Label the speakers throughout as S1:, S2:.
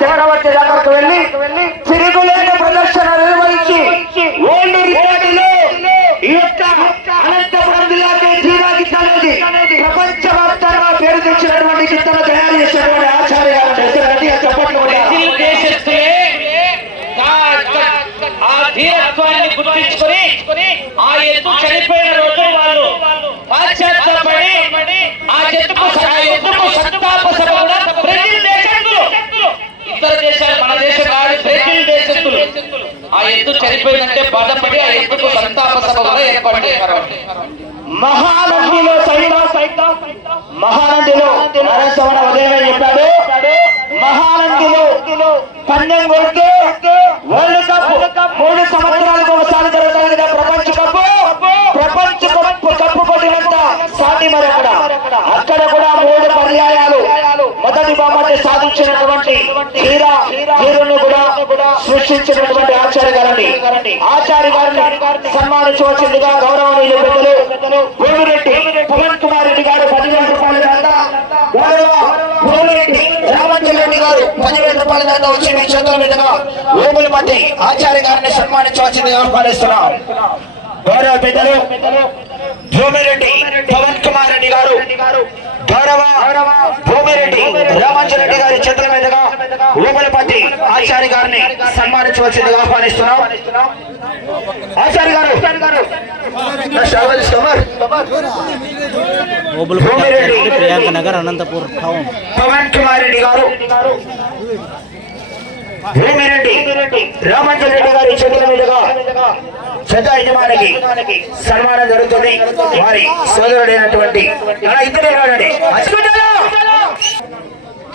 S1: చక్రవర్తి దగ్గరకు వెళ్ళి తిరుగులేని ప్రదర్శన నిర్వహించి ఓల్డ్ రికార్డులో ఈ యొక్క అనంతపురం జిల్లాకి జీరా గిత్త అనేది ప్రపంచవ్యాప్తంగా పేరు తెచ్చినటువంటి గిత్తను తయారు చేసినటువంటి ఆచార్య గారు గట్టిగా చెప్పట్లు కొట్టారు.
S2: బ్రెజిల్ దేశస్తులే ఆ- ఆ ధీరత్వాన్ని గుర్తించుకొని ఆ ఎత్తు చనిపోయిన రోజు వాళ్ళు పాశ్చాత్యపడి ఆ ఎత్తుకు ఆ ఆ ఎత్తు చనిపోయిందంటే బాధపడి ఆ ఎత్తుకు సంతాప సభ కూడా ఏర్పాటు చేశారు?
S1: మహానందిలో సైతం మహానందిలో నరసవణ ఉదయం చెప్పాడు. మహానందిలో పందెం కొడితే వరల్డ్ కప్ మూడు సంవత్సరాలకు ఒకసారి జరుగుతుంది కదా ప్రపంచ కప్ ప్రపంచ కప్ కప్పు కొట్టినంత సాటి మరి అక్కడ అక్కడ కూడా మూడు పర్యాయాలు మొదటి బహుమతి సాధించినటువంటి హీరా హీరోను కూడా సృష్టించినటువంటి ఆచార్య గారిని ఆచార్య గారిని సన్మానించవలసిందిగా గౌరవనీయులు పెద్దలు భూమిరెడ్డి పవన్ కుమార్ రెడ్డి గారు పదివేల రూపాయల దాకా గౌరవ భూమిరెడ్డి రామంజన్ రెడ్డి గారు పదివేల రూపాయల దాకా వచ్చి మీ చేతుల మీదుగా ఓముల మధ్య ఆచార్య గారిని సన్మానించవలసిందిగా ఆహ్వానిస్తున్నాం. గౌరవ పెద్దలు భూమిరెడ్డి పవన్ కుమార్ రెడ్డి గారు గౌరవ భూమిరెడ్డి రామాంజన్ రెడ్డి గారి చేతుల మీదుగా ఊపలపతి ఆచార్య గారిని సన్మానించవలసిందిగా ఆహ్వానిస్తున్నాం. ఆచార్య
S3: ప్రియాంక నగర్ అనంతపూర్ టౌన్.
S1: పవన్ కుమార్ రెడ్డి గారు. భూమిరెడ్డి రామాంజన్ రెడ్డి గారి చేతుల మీదుగా చెత్త యజమానికి సన్మానం జరుగుతుంది. వారి సోదరుడైనటువంటి అలా ఇద్దరే వాడండి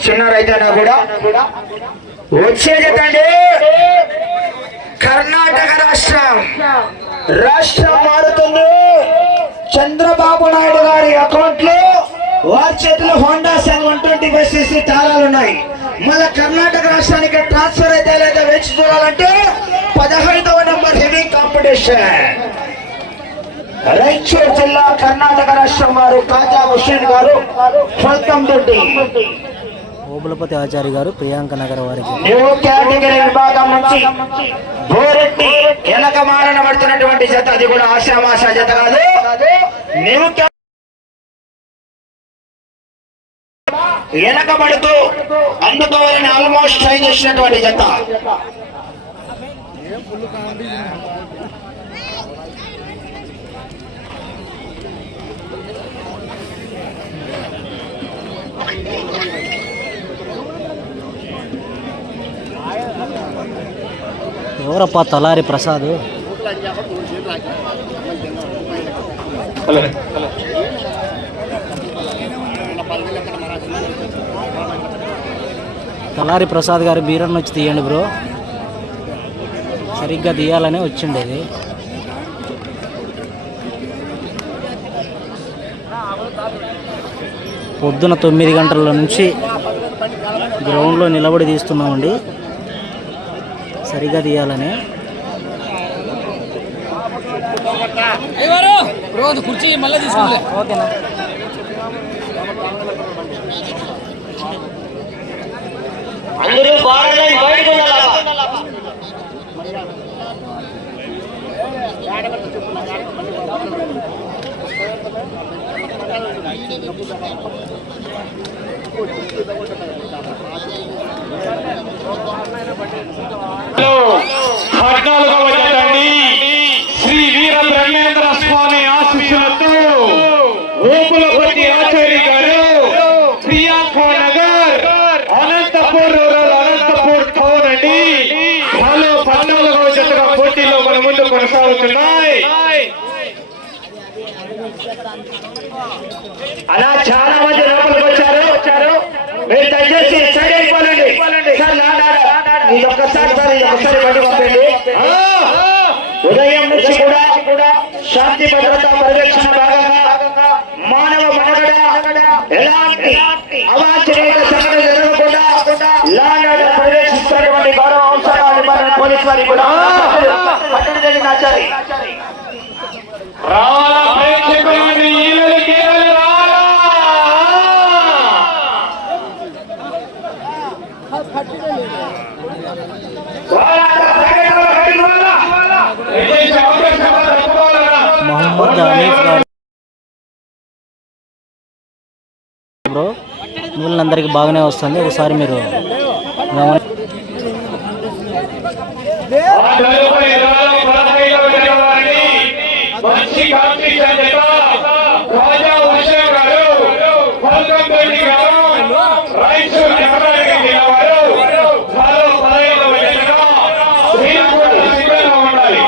S1: చిన్న రైతన్నా కూడా వచ్చే జతండి కర్ణాటక రాష్ట్రం. రాష్ట్రం మారుతుంది. చంద్రబాబు నాయుడు గారి అకౌంట్లో వారి చేతిలో హోండా సెన్ వన్ ట్వంటీ ఫైవ్ సీసీ తాళాలు ఉన్నాయి. మళ్ళీ కర్ణాటక రాష్ట్రానికి ట్రాన్స్ఫర్ అయితే లేదా వేచి చూడాలంటే పదహైదవ నెంబర్ హెవీ కాంపిటీషన్ రాయచూర్ జిల్లా కర్ణాటక రాష్ట్రం వారు కాజా హుషేన్ గారు ఫలితం కులపతి
S3: ఓబులపతి ఆచార్య గారు ప్రియాంక నగర్ వారికి.
S1: కేటగిరీ విభాగం నుంచి బోరెట్టి వెనక మారనబడుతున్నటువంటి జత అది కూడా ఆశామాష జత కాదు. న్యూ వెనకబడుతూ అందుకోవాలని ఆల్మోస్ట్ ట్రై చేసినటువంటి జత.
S3: ఎవరప్ప తలారి ప్రసాద్? తలారి ప్రసాద్ గారు బీరన్న వచ్చి తీయండి బ్రో. సరిగ్గా తీయాలనే వచ్చిండేది పొద్దున తొమ్మిది గంటల నుంచి గ్రౌండ్లో నిలబడి తీస్తున్నామండి. సరిగా తీయాలని.
S4: రోజు కుర్చీ మళ్ళీ తీసుకోలే
S3: ఓకేనా
S2: అందరూ బాగా బయటకు ఉండాలా?
S5: పద్నాలుగవ జతండి శ్రీ వీర బ్రహ్మేంద్ర స్వామి ఆశీస్సులతో ఓపులపతి ఆచార్య గారు ప్రియాంక నగర్ అనంతపూర్ రూరల్ అనంతపూర్ టౌన్ అండి హలో పద్నాలుగవ జతగా పోటీలో మన ముందు కొనసాగుతున్నాయి
S1: అలా చాలా మంది లోపలికి వచ్చారు వచ్చారు మీరు దయచేసి సైడ్ అయిపోనండి సార్ ఇది ఒక్కసారి సార్ ఒక్కసారి బయట పంపండి. ఉదయం నుంచి కూడా శాంతి భద్రత పరిరక్షణ భాగంగా మానవ మనుగడ ఎలాంటి అవాంఛనీయ సంఘటన జరగకుండా లాండ్ ఆర్డర్ పరిరక్షిస్తున్నటువంటి గౌరవ అవసరాల నిబంధన పోలీసు వారికి కూడా పట్టణ జరిగిన ఆచారి.
S5: రావాలా
S3: మొహమ్మద్ హనీఫ్ గారు బ్రో వీళ్ళందరికీ బాగానే వస్తుంది. ఒకసారి మీరు గమని
S5: మంచి కాంపిటీషన్ చేత రాజా ఉషా గారు పల్కం రెడ్డి గారు రైతు కెమెరాకి నిలవారు మరో పదహైదు విధంగా శ్రీలంక సిద్ధంగా ఉండాలి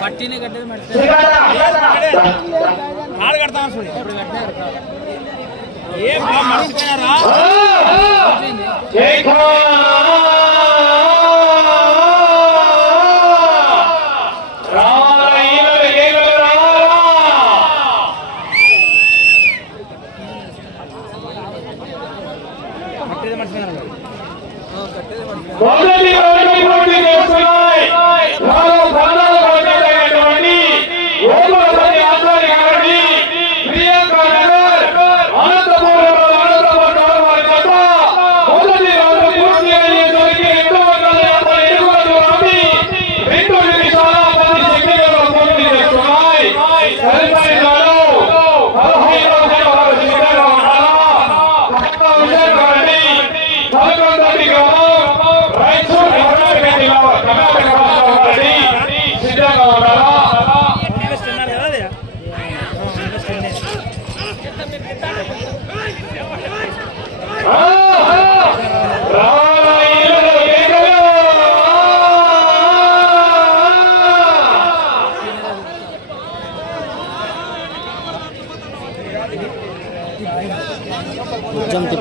S4: పట్టిని కట్టేది మరి ఏం బా మర్చిపోయినారా
S5: జై
S4: కట్టేది మర్చిపోయినారా
S5: మొదటి రోజు పోటీ చేస్తున్నాయి నాలుగు ప్రాంతాలు కొనసాగేటువంటి ఓమలపల్లి ఆచార్య గారిని ప్రియాంక నగర్ అనంతపురం అనంతపురం వారి చేత మొదటి రోజు పూర్తి అయ్యేసరికి రెండు వందల యాభై ఎనిమిది దూరాన్ని రెండు నిమిషాల పది సెకండ్లలో పూర్తి చేస్తున్నాయి తదుపరి నాడు పదహైదవ వారు సిద్ధంగా ఉండాలా పక్కన హుసేన్ గారిని పదకొండటి గ్రామం రైతు కర్ణాటక జిల్లా కర్ణాటక రాష్ట్రం వారిని సిద్ధంగా ఉండాలా
S4: ఇన్వెస్ట్ ఉన్నారు కదా అది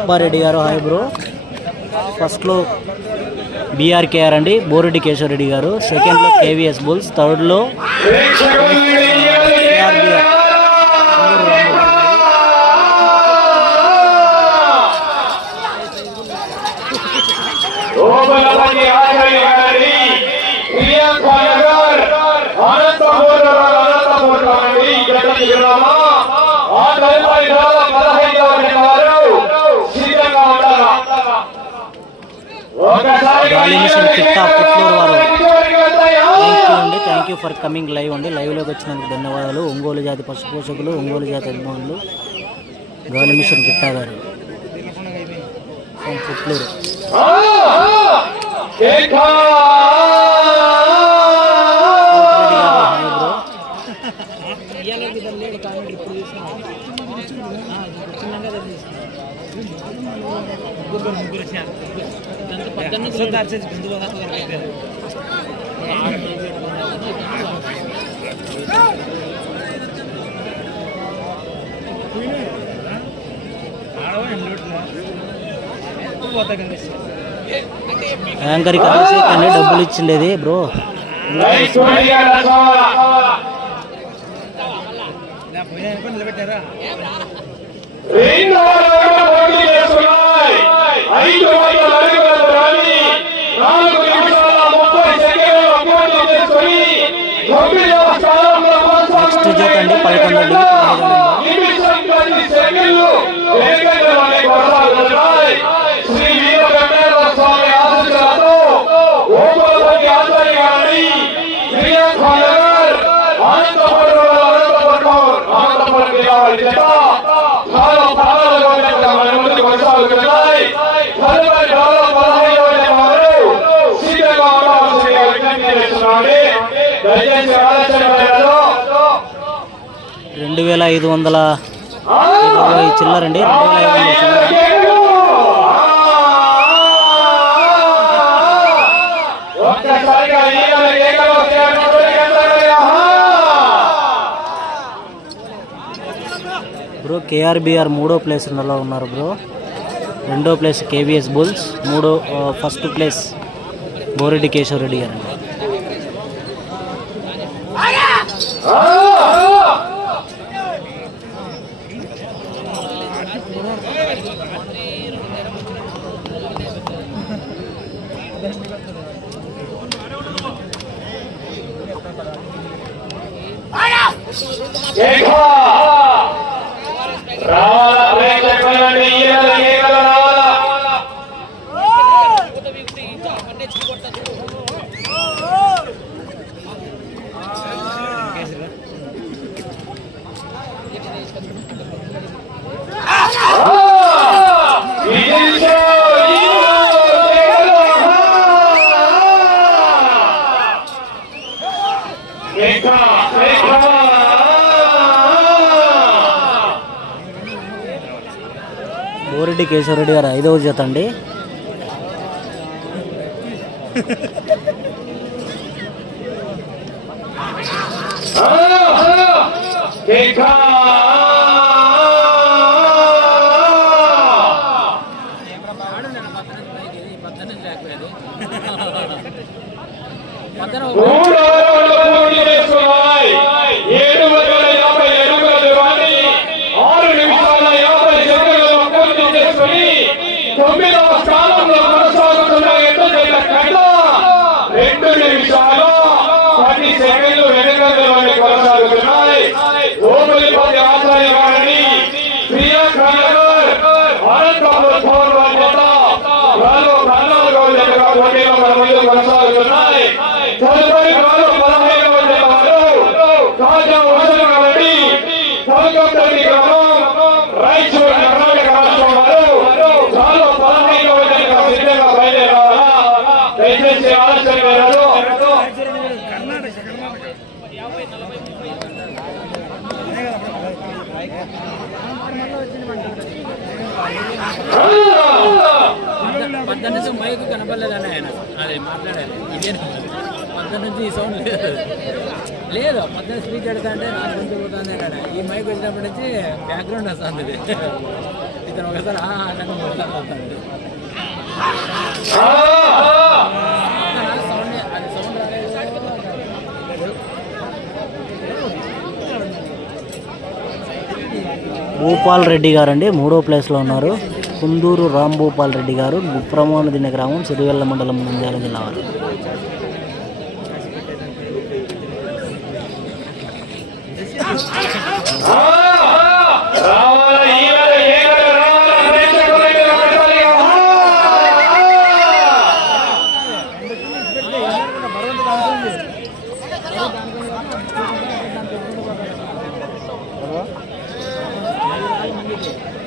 S3: అప్పారెడ్డి గారు. Hi bro. ఫస్ట్లో బీఆర్కేఆర్ అండి. బోరెడ్డి కేశవరెడ్డి గారు. సెకండ్లో కేవీఎస్ బుల్స్ థర్డ్లో
S5: ఓబలపల్లి నగర్ అనంతపూర్ అనంతపూర్ నుండి జత జిల్లాలో ఆ తదుపరి నెల పదహైదవ వారు సిద్ధంగా ఉండాలా ఒకసారి
S3: గాలి మిషన్ చిట్టా పుట్లూరు వారు. థ్యాంక్ యూ అండి. Thank you for coming live అండి. లైవ్లోకి వచ్చినందుకు ధన్యవాదాలు. ఒంగోలు జాతి పశు పోషకులు ఒంగోలు జాతి అభిమానులు గాలి మిషన్ కిట్టా గారు. పుట్లూరు. రెడ్డి అభిషేక్ అండి డబ్బులు ఇచ్చిండేది బ్రో.
S4: నిలబెట్టారా?
S5: ఐదు వందల అడుగుల రాని నాలుగు నిమిషాల ముప్పై సెకండ్ల పోటీ చేసుకుని తొమ్మిదవ స్థానంలో
S3: నెంబర్
S5: నిమిషం పది సెకండ్లు వేగంగానే కొనసాగుతున్నాయి. శ్రీ వీరభద్రేశ్వర స్వామి ఆశీస్సులతో ఓమలపల్లి ఆచార్య గారి ప్రియాంక నగర్ అనంతపురం అనంతపురం అనంతపురం జిల్లా వారి చేత నాలుగు ప్రాణాలు కొనసాగుతూ మన ముందు కొనసాగుతున్నాయి తదుపరి నాలుగు పదహైదవ వారు సిద్ధంగా ఉండవలసిందిగా విజ్ఞప్తి చేస్తున్నాడు దయచేసి ఆలోచన వేయడంలో
S3: రెండు వేల ఐదు వందల ఇరవై చిల్లరండి. రెండు వేల ఐదు వందల బ్రో కేఆర్బిఆర్ మూడో ప్లేస్లో ఉన్నారు బ్రో. రెండో place K V S bulls మూడో ఫస్ట్ ప్లేస్ బోరెడ్డి కేశవరెడ్డి గారు రెడ్డి కేశవరెడ్డి గారు ఐదవ జత అండి.
S5: Hey, మూడు ఓవర్లు పూర్తి చేసుకున్నాయి ఏడు వందల యాభై అడుగుల దూరాన్ని ఆరు నిమిషాల యాభై సెకండ్లలో పూర్తి చేసుకుని తొమ్మిదవ స్థానంలో కొనసాగుతున్న ఎద్దు జట్ల రెండు నిమిషాలు. పది సెకండ్లు వెనుకంజలోనే కొనసాగుతున్నాయి. ఓబులిపతి ఆచార్య గారిని ప్రియా కనగర్ అనంతపురం పవన్ వాళ్ళు పద్నాలుగవ పోటీలో మన ముందు కొనసాగుతున్నాయి. తదుపరి వాళ్ళు పదహైదవ జత వారు కాజా హుసేన్ రెడ్డి కోల్కత్తాని గ్రామం రాయచూరు కర్ణాటక రాష్ట్రం వారు వాళ్ళు పదహైదవ జతగా సిద్ధంగా బయలుదేరాలా దయచేసి ఆలస్యం వేరారు
S4: పద్దెనిమిది నుంచి మైక్ కనపడలేదని ఆయన. అది మాట్లాడాలి ఇదే పద్దెనిమిది నుంచి ఈ సౌండ్ లేదు. లేదు పద్దెనిమిది స్పీచ్ ఎడకంటే నాకు గొంతు పోతుంది అన్నాడు ఈ మైక్ వచ్చినప్పటి నుంచి బ్యాక్గ్రౌండ్ వస్తుంది. ఇతను ఒకసారి ఆ అన్నట్టు సౌండ్ అది సౌండ్
S3: భూపాల్ రెడ్డి గారు అండి మూడో ప్లేస్లో ఉన్నారు. కుందూరు రాంభూపాల్ రెడ్డి గారు గుప్రమాణ దిన గ్రామం సిరివెల్ల మండలం నంద్యాల జిల్లా వారు
S1: Thank you.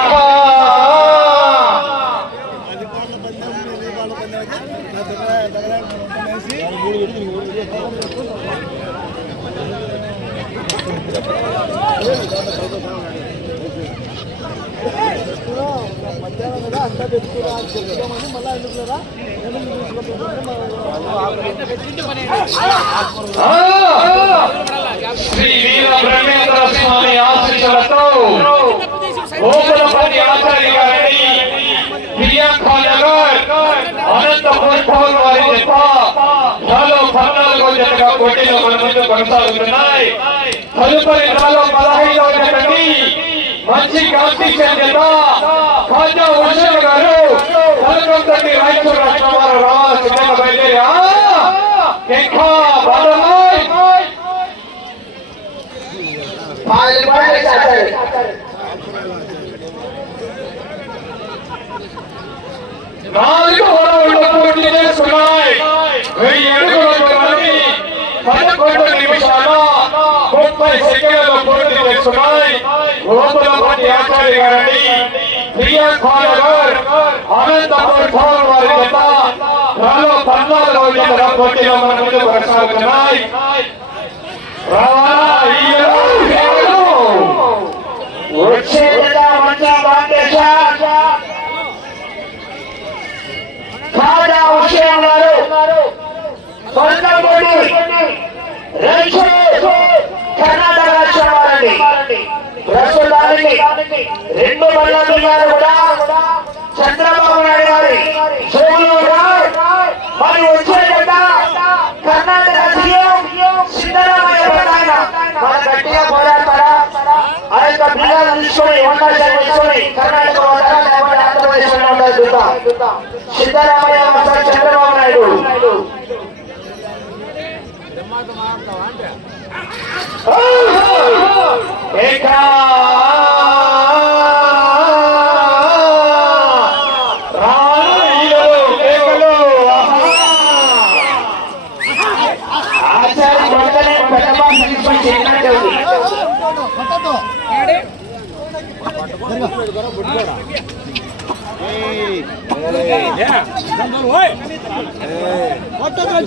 S5: ఇంకా ఇంకా శ్రీ వీర బ్రహ్మేంద్ర స్వామి ఆశీస్సులతో ఓపులపల్లి ఆచార్య గారిని బియ్యంపాలెగర్ అనంతపురం పవన్ వారి జత నాలో పద్నాలుగో జతగా పోటీలో మన ముందు కొనసాగుతున్నాయి తదుపరి నాలో పదహైదవ జతని మంచి కాంపిటీషన్ జత ఖాజా హుసేన్ గారు కలకంతటి రాయచూరు రాష్ట్రం వారు రావాల్సిందిగా బయలుదేరా. ఇంకా
S1: చేస్తారు
S5: నాలుగు వరవళ్ళు పూర్తి చేసుకున్నాయి. వెయ్యి అడుగుల పదకొండు నిమిషాల ముప్పై సెకండ్లు పూర్తి చేసుకున్నాయి గోపులపతి ఆచార్య గారండి ప్రియాంక నగర్ అనంతపురం టౌన్ వారి జత రాలో పద్నాలుగు జతల పోటీలో మన ముందు కొనసాగుతున్నాయి రవాణా ఈయన పేరు
S1: వచ్చేదా మంచి బాధ్యత కాదా కర్ణాటక రాష్ట్రం వారండి ప్రస్తుతానికి రెండు మండలి కూడా చంద్రబాబు నాయుడు గారి చెవులు మరి వచ్చే కర్ణాటక సీఎం సిద్ధరామయ్య మన గట్టిగా పోరాడతారా? ఆ యొక్క బిల్లాలు తీసుకొని వండాలి తీసుకొని కర్ణాటక పోతారా లేకపోతే ఆంధ్రప్రదేశ్ సిద్ధరామయ్య చంద్రబాబు నాయుడు.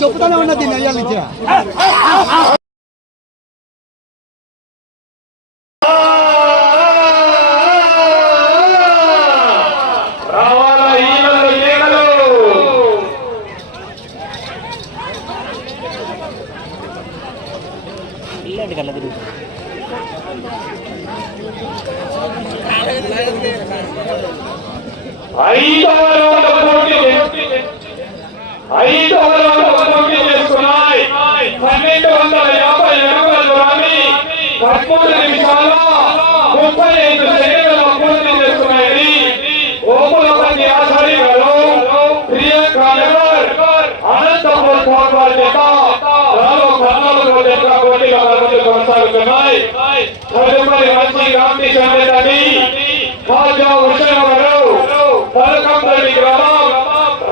S4: చెప్తానే ఉన్నది అయ్యాలి
S5: ఐదవ రౌండ్ పూర్తి చేసి- ఐదవ రౌండ్ చేసుకున్నాయి పన్నెండు వందల యాభై అడుగుల దూరాన్ని పదమూడు నిమిషాల ముప్పై ఐదు సెకండ్లలో పూర్తి చేసుకున్నాయి ఓపులపల్లి ఆచారి గారు ప్రియాంక నగర్ అనంతపురం చేత రాలో పద్నాలుగు జత పోటీగా కొనసాగుతున్నాయి గాంధీ చెందేదని కాజా హుసేన్ గారు పలకంపల్లి గ్రామం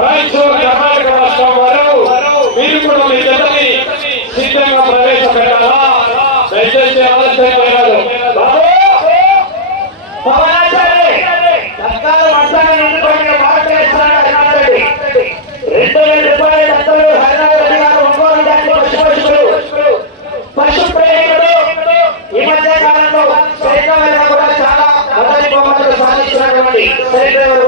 S5: రాయచూర్
S3: Sí.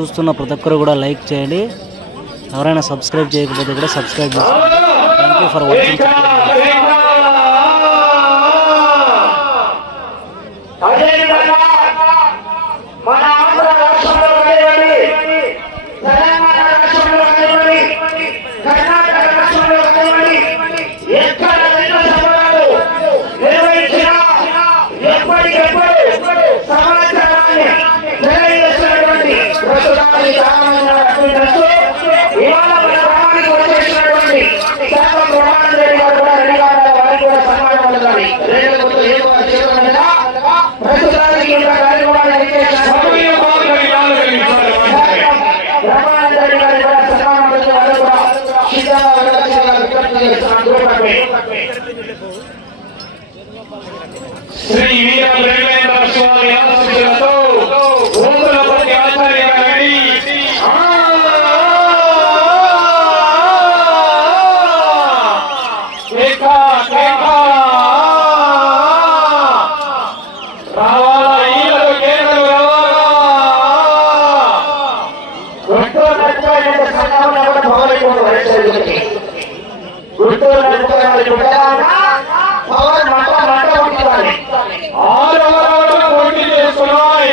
S3: చూస్తున్న ప్రతి ఒక్కరు కూడా లైక్ చేయండి. ఎవరైనా సబ్స్క్రైబ్ చేయకపోతే కూడా సబ్స్క్రైబ్ చేసుకోండి. థ్యాంక్ యూ ఫర్ వాచింగ్
S1: అదేవిధంగా మన ఆంధ్ర రాష్ట్రంలో కానివ్వండి తెలంగాణ రాష్ట్రంలో కానివ్వండి కర్ణాటక రాష్ట్రంలో కానివ్వండి ఎక్కడ రెండు సభలు నిర్వహించినా ఎప్పటికెప్పుడు సమాచారాన్ని తెలియజేసినటువంటి ప్రస్తుతానికి కారణంగా అభినందిస్తూ ఇవాళ మన గ్రామానికి వచ్చేసినటువంటి శాఖ ప్రమాణం రెడ్డి గారు కూడా రెండు గారు వారికి కూడా సన్మానం అందుతుంది రేపు గుర్తు ఏ వారు చేయడం లేదా ప్రస్తుతానికి ఇంకా కార్యక్రమాలు
S5: సమయం ఆఖరి నాలుగు నిమిషాలు మాత్రమే
S1: బ్రహ్మానందరెడ్డి గారి కూడా సన్మానం అందుతుంది వారు కూడా సిద్ధంగా ఉండవలసిందిగా విజ్ఞప్తి చేస్తున్నాను దూరపడి
S5: శ్రీ వీర బ్రహ్మేంద్ర స్వామి ఆశీస్సులతో ఓదులపతి ఆచార్య గారి ఆ! కేక, కేక! రావాలా, ఈలలు కేకలు రావాలా!
S1: ನಡೆಸುವ ಸಂಘವನ್ನು ಭವನಕ್ಕೊಂಡು ನಡೆಸುವುದಕ್ಕೆ ಗುರುತುಗಳು ನಡೆಸುವ ಭವನ್
S5: ಮಠ ಮಠ ಹುಟ್ಟಿದ್ದಾನೆ ಆರವರವರ ಕೋಟಿಗೆ ಸುನಾಯಿ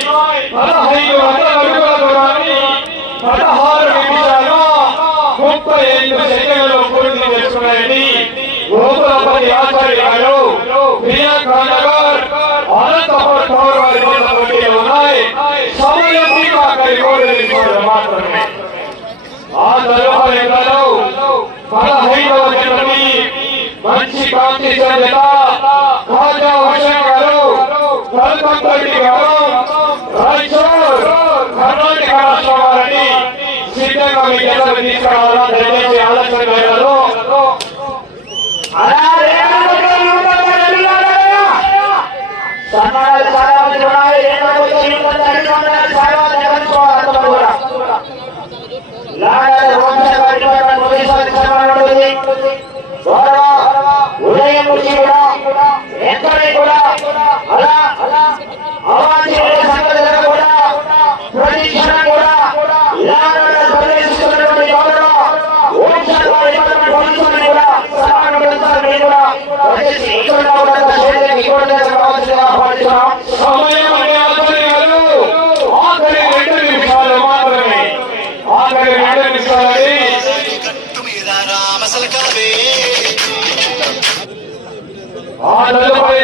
S5: ಹದಿನೈದು ಹದಿನಾರು ಗುರಾಣಿ ಹದಿನಾರು ನಿಮಿಷಾಲ ಮುಪ್ಪೈ ಐದು ಸೈನ್ಯಗಳು ಕೋಟಿಗೆ ಸುನಾಯಿ ಗೋಪುರಪತಿ ಆಚಾರ್ಯರು ಪ್ರಿಯಾಂಕ తదుపరి పదహైదవ జనవరి మంచి గారు గారు రాయచూర్ కర్ణాటక రాష్ట్రం వారిని సిద్ధంగా మీ తీసుకురావాలని
S1: సన్మానం
S5: ఆ తదుపరి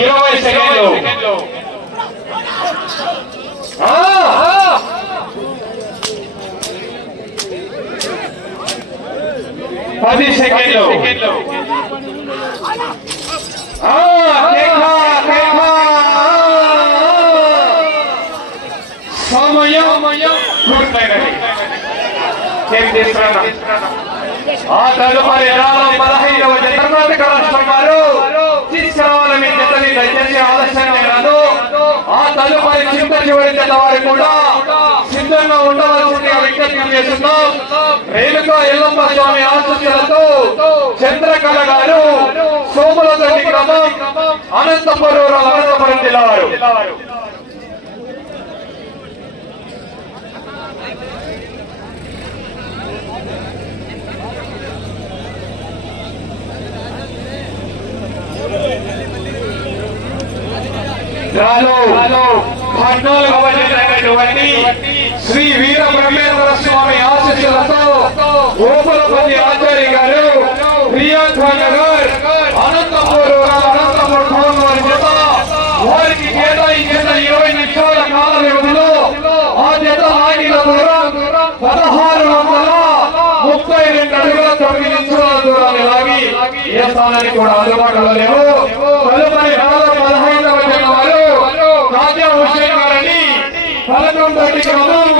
S5: ఇరవై సెకండ్లు. పది సెకండ్లు. ఆ, తదుపరి పదహైదవ కర్ణాటక రాష్ట్రం వారు జతని దయచేసి ఆలస్యంగా కాదు ఆ తదుపరి చిత్త చివరి జత వారు కూడా సిద్ధంగా ఉండవలసిందిగా విజ్ఞప్తి చేస్తున్నాం. రేణుకా ఎల్లమ్మ స్వామి ఆశస్సులతో చంద్రకళ గారు సోములతోటి క్రమం అనంతపురం అనంతపురం జిల్లా వారు. రాలో పద్నాలుగవ జరిగినటువంటి శ్రీ వీర బ్రహ్మేంద్ర స్వామి ఆశీస్సులతో గోపులపతి ఆచార్య గారు ప్రియాంక నగర్ అనంతపూర్ అనంతపూర్ టౌన్ వారి చేత వారికి కేటాయించిన ఇరవై నిమిషాల కాల వ్యవధిలో ఆ జత ఆగిన దూరం పదహారు వందల ముప్పై రెండు అడుగుల తొమ్మిది నిమిషాల దూరాన్ని లాగి ఏ స్థానానికి కూడా అందుబాటులో లేవు.